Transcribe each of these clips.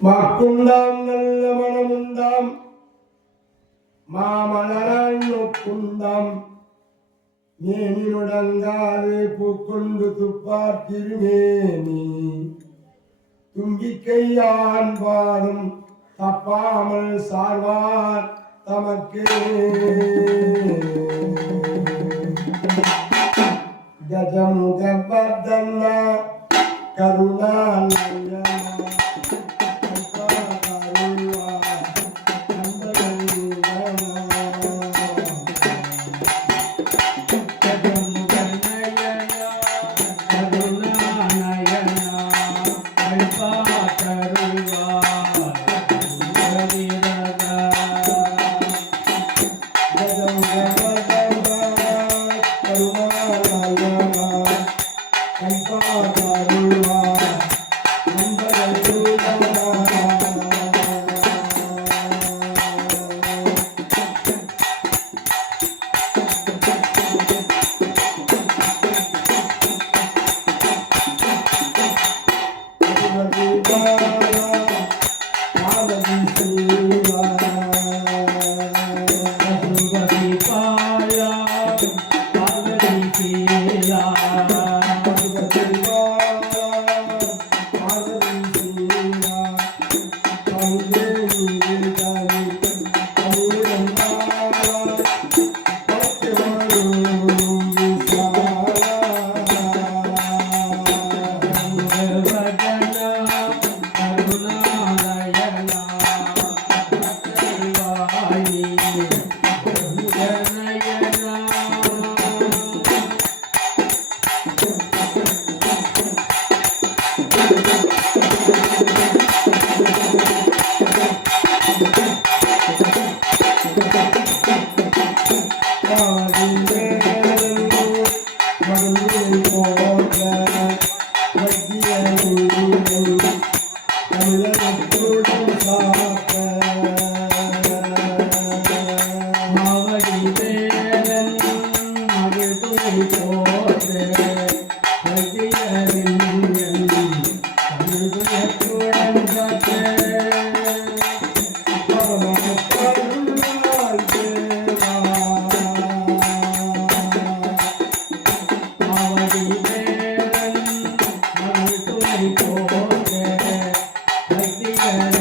மாக்குண்டாம் நல்ல மனமுண்டாம் மாமலரான் நொக்குண்டாம் மேனினுடங்காது பூக்கொண்டு துப்பார் திருமேனி தும்பிக்கையான் பாதம் தப்பாமல் சார்வார் தமக்கே கஜமுகவர்தன கருணாலய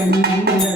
Thank you.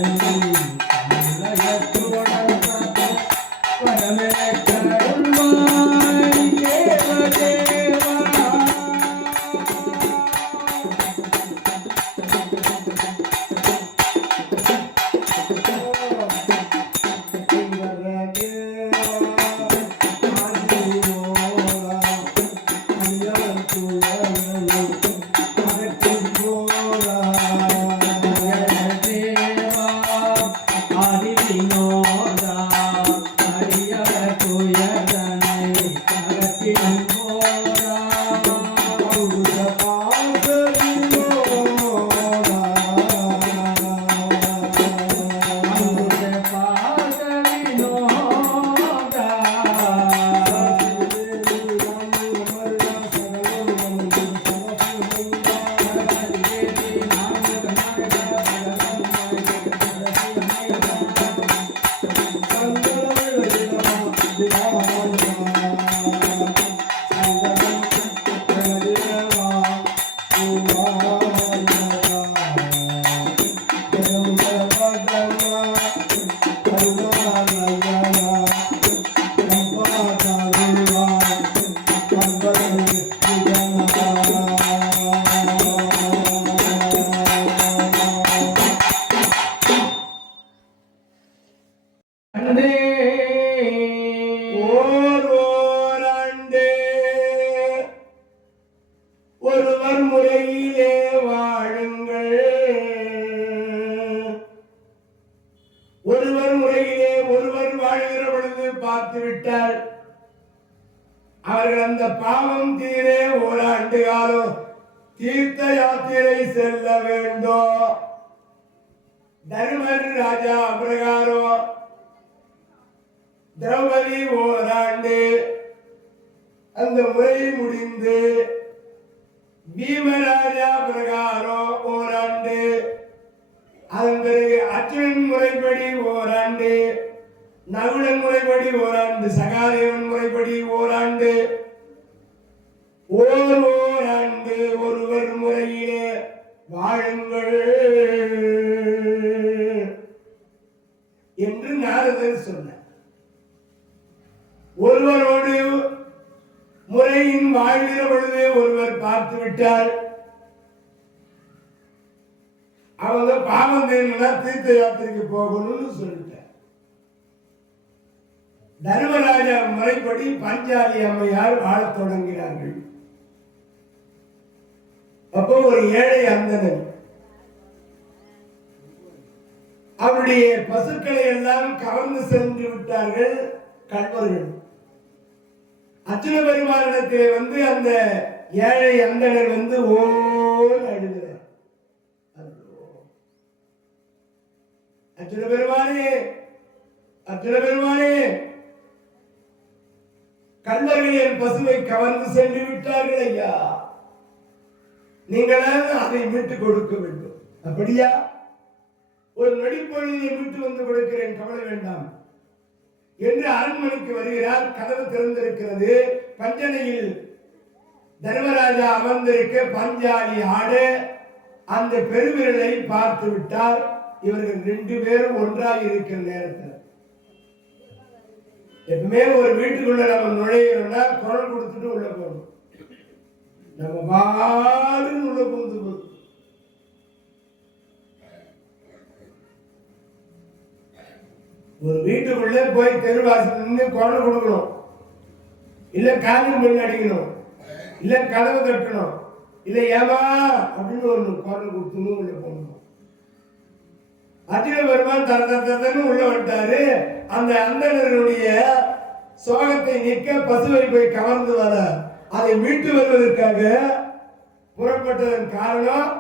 வாழ்கிற பொழுது பார்த்து விட்டார். அவர்கள் அந்த பாவம் தீரே ஓராண்டு காலம் தீர்த்த யாத்திரை செல்ல வேண்டும். தர்மர் ராஜா பிரகாரம் திரௌபதி ஓராண்டு அந்த முறை முடிந்து பீமராஜா பிரகாரம் ஓராண்டு, அதன் பிறகு அர்ஜுனன் முறைப்படி ஓராண்டு, நகுலன் முறைப்படி ஓராண்டு, சகாதேவன் முறைப்படி ஓராண்டு, ஓராண்டு ஒருவர் முறையிலே வாழுங்கள் என்று நாரதர் சொன்னார். ஒருவரோடு முறையின் வாழ்கிற பொழுது ஒருவர் பார்த்து விட்டார். அவங்க பாவம் தேனா தீர்த்த யாத்திரைக்கு போகணும்னு சொல்லிட்டார். தர்மராஜா முறைப்படி பஞ்சாலி அம்மையார் வாழத் தொடங்கினார்கள். அப்போ ஒரு ஏழை அந்தணன் அவருடைய பசுக்களை எல்லாம் கவர்ந்து சென்று விட்டார்கள் கல்வர்கள். அர்ஜுன பெருமானிடத்திலே அந்த ஏழை அந்தணர் ஓர் அழுகிறார். அர்ஜுன பெருமானே, அர்ஜுன பெருமானே, கல்வர்கள் என் பசுவை கவர்ந்து சென்று விட்டார்கள் ஐயா, நீங்களாவது அதை மீட்டு கொடுக்க வேண்டும். அப்படியா? ஒரு நொடிப்பொழுதை மீட்டு வந்து கொடுக்கிறேன், கவலை வேண்டாம் என்று அரண்மனைக்கு வருகிறார். கதவு திறந்திருக்கிறது. பஞ்சனையில் தர்மராஜா அமர்ந்திருக்க பஞ்சாலி ஆடு அந்த பெருவிரலை பார்த்து விட்டார். இவர்கள் 2 பேரும் ஒன்றாக இருக்கிற நேரத்தில் எப்பவுமே ஒரு வீட்டுக்குள்ள நம்ம நுழையிறோம்னா குரல் கொடுத்துட்டு உள்ள போகணும். நம்ம பாடு உள்ள புகுந்து போகுது. ஒரு வீட்டுக்குள்ளே போய் தெருவாசல் நின்று குரல் கொடுக்கணும், இல்ல காலில் மண் அடிக்கணும், இல்ல கதவு தட்டணும், இல்ல ஏமா அப்படின்னு ஒரு குரல் கொடுத்துன்னு உள்ள போகணும். அர்ஜுன பெருமான் தரன்னு உள்ள விட்டாரு. அந்த அந்தணருடைய சோகத்தை நீக்க பசுவை போய் கவர்ந்து வர அதை மீட்டு வருவதற்காக புறப்பட்டதன் காரணம்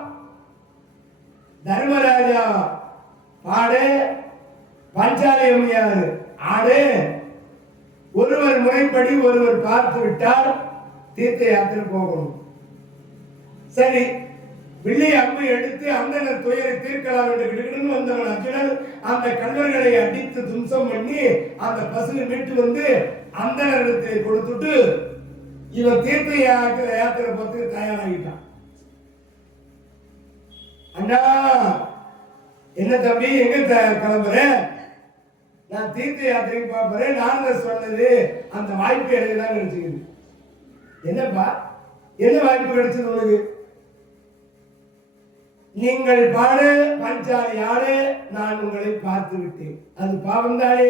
தர்மராஜா பாடு, பஞ்சாலி அம்மையார் ஆடு. ஒருவர் முறைப்படி ஒருவர் பார்த்து விட்டால் தீர்த்த யாத்திரை போகணும். சரி, வில்லை அம்பு எடுத்து அந்தனர் துயரை தீர்க்கலாம் என்று கிடுகிடுன்னு வந்தவன் அர்ஜுனன் அந்த கல்வர்களை அடித்து தும்சம் பண்ணி அந்த பசுவை மீட்டு அந்தனரிடத்தை கொடுத்துட்டு இவன் தீர்த்த யாத்திரை போறதுக்கு தயாராகிட்டான். அண்ணா, என்ன தம்பி, எங்க கிளம்புற? நான் தீர்த்த யாத்திரைக்கு போறேன். நாரதர் சொன்னது அந்த வாய்ப்பு எனக்கு தான் கிடைச்சிது. என்னப்பா, என்ன வாய்ப்பு கிடைச்சது உனக்கு? நீங்கள் பாடு, பஞ்சாலி ஆடு, நான் உங்களை பார்த்து விட்டேன். அது பாவம் தானே?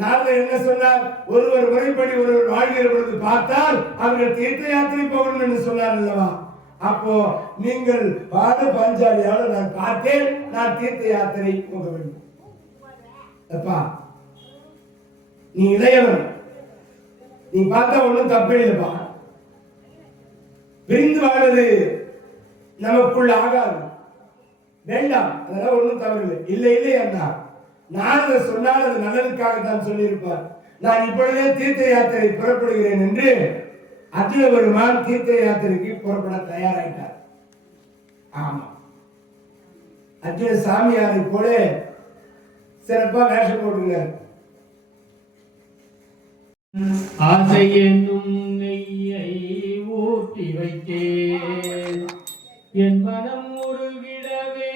நாரதர் என்ன சொன்னார்? ஒருவர் முறைப்படி ஒருவர் வாழ்கிற பொழுது பார்த்தால் அவர்கள் தீர்த்த யாத்திரை போகணும் என்று சொன்னார் அல்லவா? அப்போ நீங்கள் பாடு, பஞ்சாலி ஆடு, நான் பார்த்தேன், நான் தீர்த்த யாத்திரை போக வேண்டும். அப்பா, நீ இளையவன், நீ பார்த்தா ஒன்றும் தப்பு இல்லைப்பா. பிரிந்து வாழ்வது நமக்குள்ள ஆகாது, வேண்டாம், அதெல்லாம் ஒன்றும் தவறில்லை. இல்லை இல்லை அண்ணா, நாரதர் சொன்னால் அது நல்லதுக்காக தான் சொல்லியிருப்பார். நான் இப்பொழுதே தீர்த்த யாத்திரை புறப்படுகிறேன் என்று அர்ஜுன பெருமான் தீர்த்த யாத்திரைக்கு புறப்பட தயாராயிட்டார். ஆமா, அர்ஜுன சாமியாரை போல சிறப்பா வேஷம் போட்டுகிறார். ஆசை என்னும் நெய்யை ஊட்டி வைத்தேன், என் மனம் உருகிடவே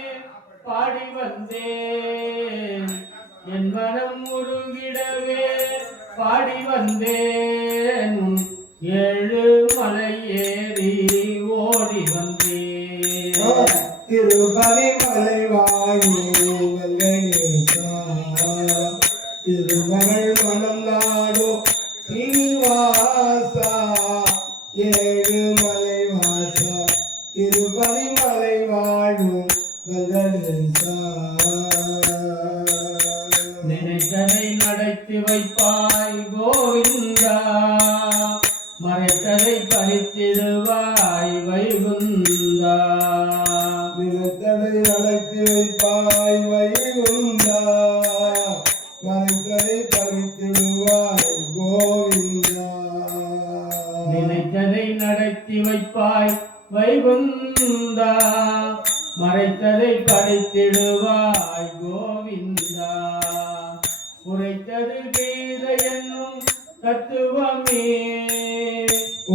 பாடி வந்தேன், என் மனம் உருகிடவே பாடி வந்தேன், 7 மலை ஏறி ஓடி வந்தேன். திருப்பதி மலை வாங்கி திருமகள் மனம் நாடோ சீனிவாசா, 7 மலை வாசா, திருப்பதி மலை வாழும் நினைத்ததை நடத்தி வை வைகுந்தா மறைத்ததை பறித்திடுவாய் கோவிந்தா நினைத்ததை நடத்தி வைப்பாய் வைகுந்தா மறைத்ததை படைத்திடுவாய் கோவிந்தா உரைத்தது வேத என்னும் தத்துவமே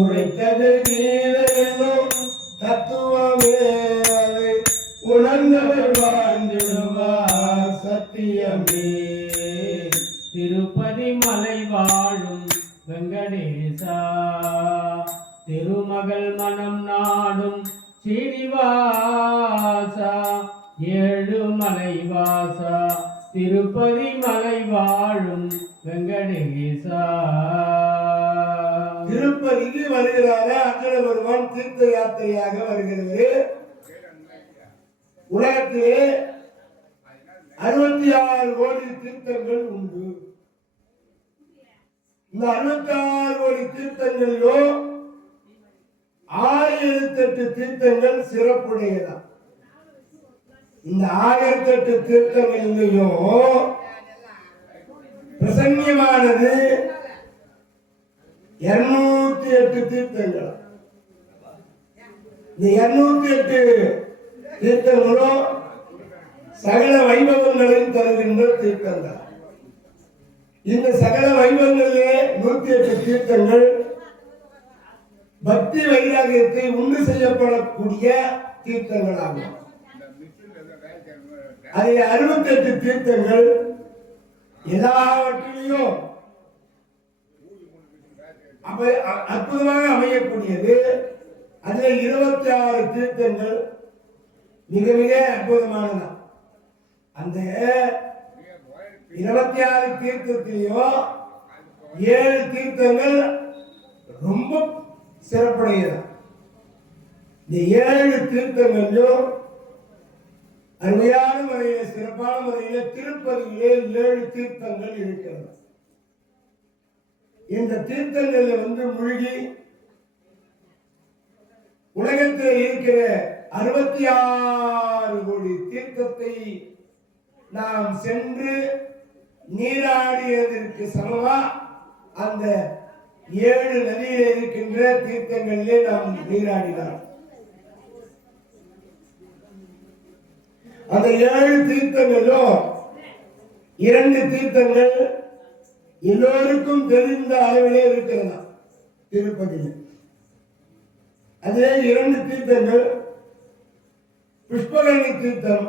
உரைத்தது கீத என்னும் தத்துவமே அதை உணர்ந்தவர் வாழ்ந்திடுவார் சத்தியமே திருப்பதி மலை வாழும் வெங்கடேசா திருமகள் மனம் நாடும் சீனிவாசா ஏழு மலை வாசா திருப்பதி மலை வாழும் வெங்கடேசா திருப்பதிக்கு வருகிறார அக்கட பெருமான் தீர்த்த யாத்திரையாக வருகிறது. உலகத்திலே 66 கோடி தீர்த்தங்கள் உண்டு. இந்த 66 கோடி தீர்த்தங்களிலோ 1008 தீர்த்தங்கள் சிறப்புடையதா. இந்த 1008 தீர்த்தங்களிலேயும் பிரசன்யமானது 208 தீர்த்தங்கள். இந்த 208 தீர்த்தங்களும் சகல வைபவங்களையும் தருகின்ற தீர்த்தங்கள். இந்த சகல வைபவங்களிலே 108 தீர்த்தங்கள் பக்தி வைராகியத்தை உண்டு செய்யப்படக்கூடிய தீர்த்தங்களாகும். அதில் 68 தீர்த்தங்கள் எல்லாவற்றிலையும் அற்புதமாக அமையக்கூடியது. அதுல 26 தீர்த்தங்கள் மிக மிக அற்புதமானது. அந்த 26 தீர்த்தத்திலையும் 7 தீர்த்தங்கள் ரொம்ப சிறப்புடையது. இந்த 7 தீர்த்தங்களும் அருமையான முறையில சிறப்பான முறையில திருப்பதியிலே 7 தீர்த்தங்கள் இருக்கிறது. இந்த தீர்த்தங்கள்ல மூழ்கி உலகத்தில் இருக்கிற 66 கோடி தீர்த்தத்தை நாம் சென்று நீராடியதற்கு சமமா அந்த 7 நதியில் இருக்கின்ற தீர்த்தங்களிலே நாம் நீராடினார். அந்த 7 தீர்த்தங்களும் 2 தீர்த்தங்கள் எல்லோருக்கும் தெரிந்த அளவிலே இருக்கிறதா திருப்பதியில். அதே 2 தீர்த்தங்கள் புஷ்பகரணி தீர்த்தம்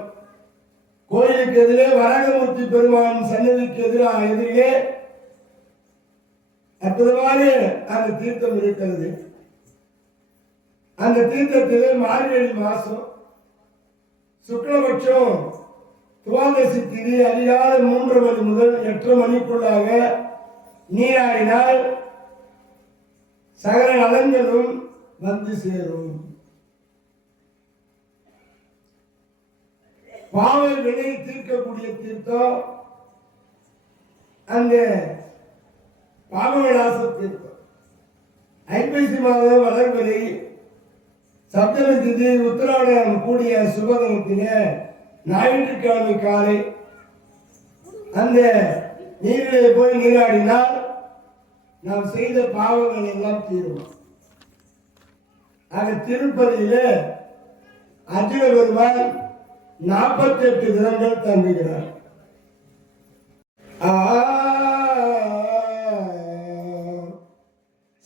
கோயிலுக்கு எதிரே வரகமூர்த்தி பெருமான் சன்னதிக்கு எதிரே அற்புதமாக அந்த தீர்த்தம் இருக்கிறது. அந்த தீர்த்தத்திலே மார்கழி மாசம் சுக்லபட்சம் துவாதசி திதி அதிகாலை 3 மணி முதல் 8 மணிக்குள்ளாக நீராடினால் சகல நலன்களும் வந்து சேரும். பாவ வினை தீர்க்கக்கூடிய தீர்த்தம் அந்த பாவவிலாச தீர்த்தம். ஐப்பசி மாதம் வளர்வரை சப்தமி திதி உத்தராயணம் கூடிய சுபதினத்திலே ஞாயிற்றுக்கிழமை காலை அந்த நீரிலே போய் நீராடினால் நாம் செய்த பாவங்கள் எல்லாம் தீரும். ஆக திருப்பதியில அர்ஜுன பெருமான் 48 தினங்கள் தங்குகிறார்.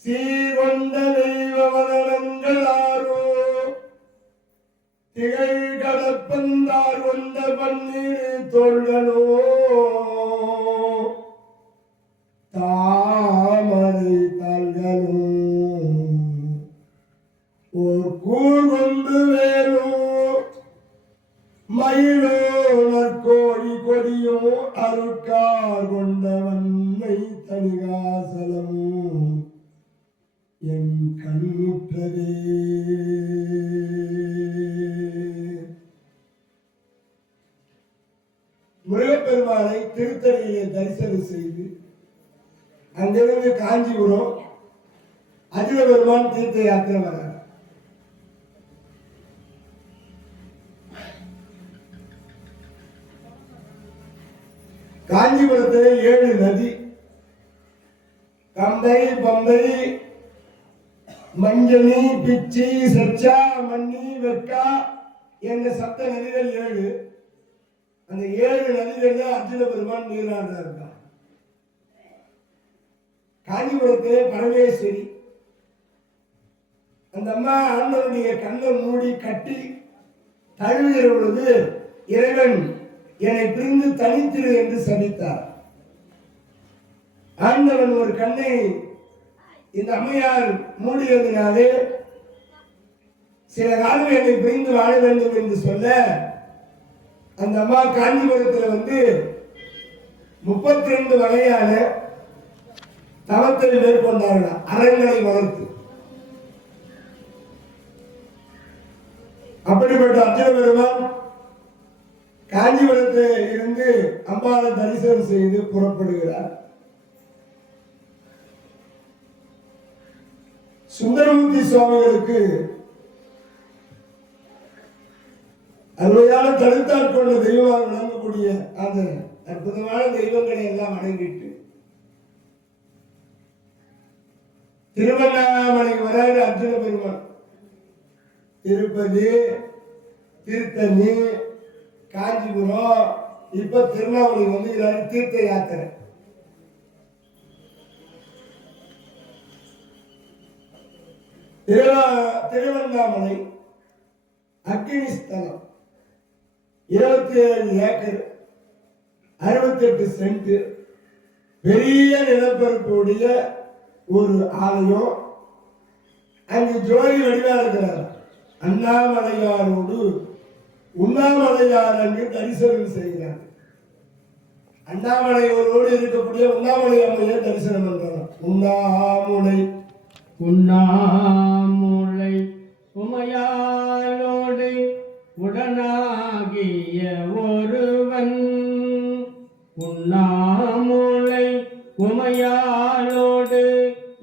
சீவந்த தெய்வவதனங்கள் ஆரோ திகழ் கடப்பந்தார் வந்த பன்னீர் தோள்களோ தாமரை தாள்களும் ஒரு கூர் கொண்டு வேணும் மயிலோ நற்கோழி கொடியும் அருக்கார் கொண்ட வன்மை தனிகாசலமும் என் கண்ணுற்றதே. முருகப்பெருமானை திருத்தணியிலே தரிசனம் செய்து அங்கிருந்து காஞ்சிபுரம் அர்ஜுன பெருமான் தீர்த்த யாத்திரை வர காஞ்சிபுரத்தில் 7 நதி, கம்பை, பம்பை, மஞ்சனி, பிச்சி, சச்சா, மண்ணி, வெக்கா என்ற சப்த நதிகள் 7. அந்த 7 நதிகள்ல அர்ஜுன பெருமான் நீராடுறா இருக்கான். காஞ்சிபுரத்திலே பரமேஸ்வரி அந்த அம்மா ஆண்டவனுடைய கண்ணை மூடி கட்டி தழுவுகிற பொழுது இறைவன் என்னை பிரிந்து தனித்திரு என்று சபித்தார். ஆண்டவன் ஒரு கண்ணை இந்த அம்மையார் மூடியதினாலே சில காலம் என்னை பிரிந்து வாழ வேண்டும் என்று சொல்ல அந்த அம்மா காஞ்சிபுரத்தில் வந்து 32 வகையான தவத்தை மேற்கொண்டார்கள். அறங்களை வளர்த்து அப்படிப்பட்ட அர்ஜுன பெருமான் காஞ்சிபுரத்தில் இருந்து அம்பாளை தரிசனம் செய்து புறப்படுகிறார். சுந்தரமூர்த்தி சுவாமிகளுக்கு அருமையான தடுத்தாற் கொண்ட தெய்வமாக விளங்கக்கூடிய அந்த அற்புதமான தெய்வங்களை எல்லாம் அடங்கிட்டு திருவண்ணாமலை வராது அர்ஜுன பெருமான். திருப்பதி, திருத்தணி, காஞ்சிபுரம், இப்ப திருவண்ணாமலை வந்து தீர்த்த யாத்திரை. திருவண்ணாமலை அக்னிஸ்தலம் 27 ஏக்கர் 68 சென்ட் பெரிய நிலப்பரப்புடைய ஒரு ஆலயம். அங்கு ஜோதி வடிவா இருக்கிறார். அண்ணாமலையாரோடு உண்ணாமலையார் அங்கு தரிசனம் செய்கிறார். அண்ணாமலையோடு இருக்கக்கூடிய உண்ணாமலை அம்மையை தரிசனம் பண்றார். உண்ணாமுலை உண்ணாமுலை உமையாலோடு உடனாகிய ஒருவன். உண்ணாமுலை உமையாலோடு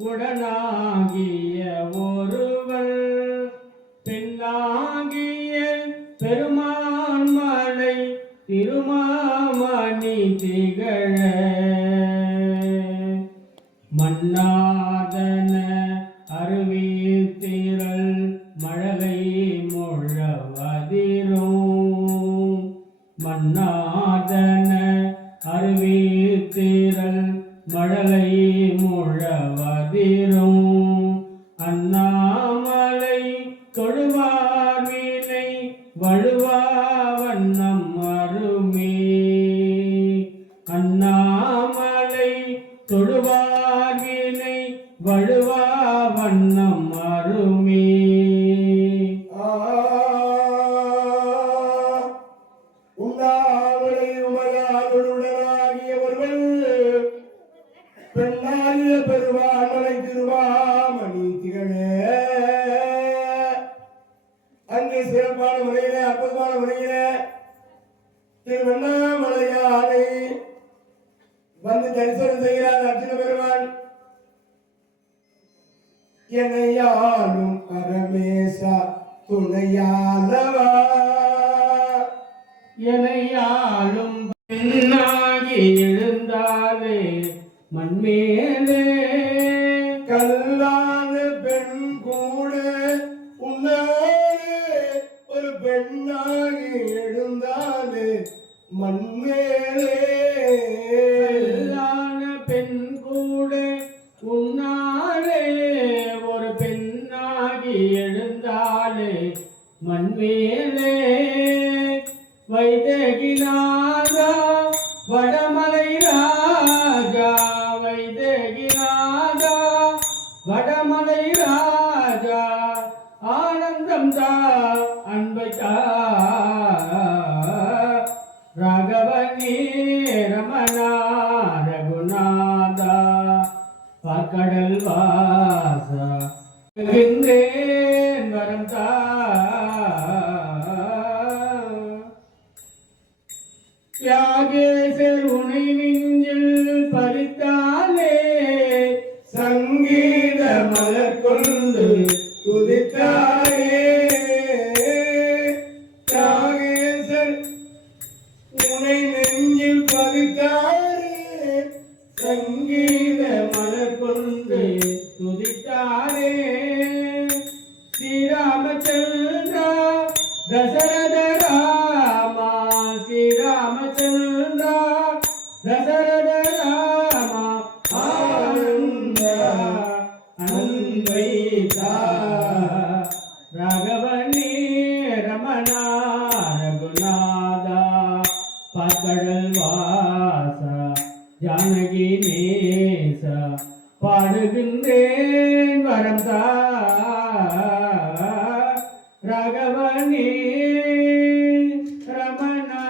உடனாகிய ஒருவன். பெண்ணாகிய பெருமான் மலை திருமாமணி திகழ மன்னாதன அருவித்திரள் மழலை முழவதிரும். மன்னாதன அருவித்திரள் மழலை முழவதிரும். அண்ணாமலை தொழுவார் வீணை வழுவா வண்ணம் அருமே. அண்ணாமலை தொழுவார் வீணை வழுவா வண்ணம் அருமே. உண்ணாமலை உமையாளுடனாகிய ஒருவன். பெண்ணாகிய பெருமாமலை திருவாமணி திகழே. அங்கே சிறப்பான முறையில அற்புதமான முறையில திருவண்ணாமலையானை வந்து தரிசனம் செய்கிறார் அர்ஜுன பெருமான். என்னையாலும் பரமேசா துணையாலவா. எனையாளும் பெண்ணாகி எழுந்தாலே மண்மேலே. கல்லாத பெண் கூட உன்னாலே ஒரு பெண்ணாகி எழுந்தாலே மண்மேலே. கல்லான பெண் கூட உன்னாலே ஒரு பெண்ணாகி எழுந்தாலே மண்மேலே. வைதகிநாதா வடமலை ராஜா. வைதகிநாதா வடமலை ராஜா. ஆனந்தம் தா அன்பை தா. ராகவனே ரமணா ரகுநாதா. பார்க்கடல் வாசா வரம் தா. தியாகேசர் உனை நெஞ்சில் பறித்தாலே சங்கீத மலர் கொண்டு துதித்தாயே. தியாகேசர் உனை நெஞ்சில் மதித்தாரே சங்கீத மலர் கொண்டு துதித்தாரே ஸ்ரீராமச்சந்திரா தசரத ராமா ஸ்ரீராமச்சந்திரா தசரத ராமா ஆனந்த அன்பைதா ராகவனே ரமணா ரகுநாதா பாக்கடல் வாசா ஜானகி நேச பாடுகின்றேன் வரந்தா ராகவனே ரமணா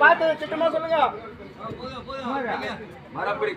பார்த்து திட்டமா சொல்லுங்க. மரப்படி